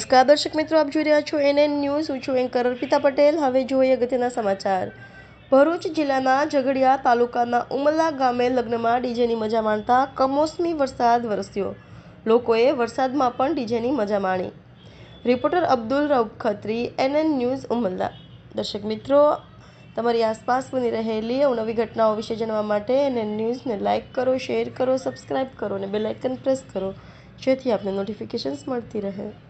નમસ્કાર દર્શક મિત્રો, આપ જોઈ રહ્યા છો NN ન્યૂઝ. હું છું એન્કર અર્પિતા પટેલ. હવે જોઈએ અગત્યના સમાચાર. ભરૂચ જિલ્લાના ઝઘડિયા તાલુકાના ઉમલા ગામે લગ્નમાં ડીજેની મજા માણતા કમોસમી વરસાદ વરસ્યો. લોકોએ વરસાદમાં પણ ડીજેની મજા માણી. Reporter Abdul Rauf Khatri, NN news ઉમલા. દર્શક મિત્રો, તમારી આસપાસ બની રહેલી અવનવી ઘટનાઓ વિશે જાણવા માટે NN ન્યૂઝને લાઇક કરો, શેર કરો, સબસ્ક્રાઇબ કરો અને બેલ આઇકન પ્રેસ કરો, જેથી આપને નોટિફિકેશન્સ મળતી રહે.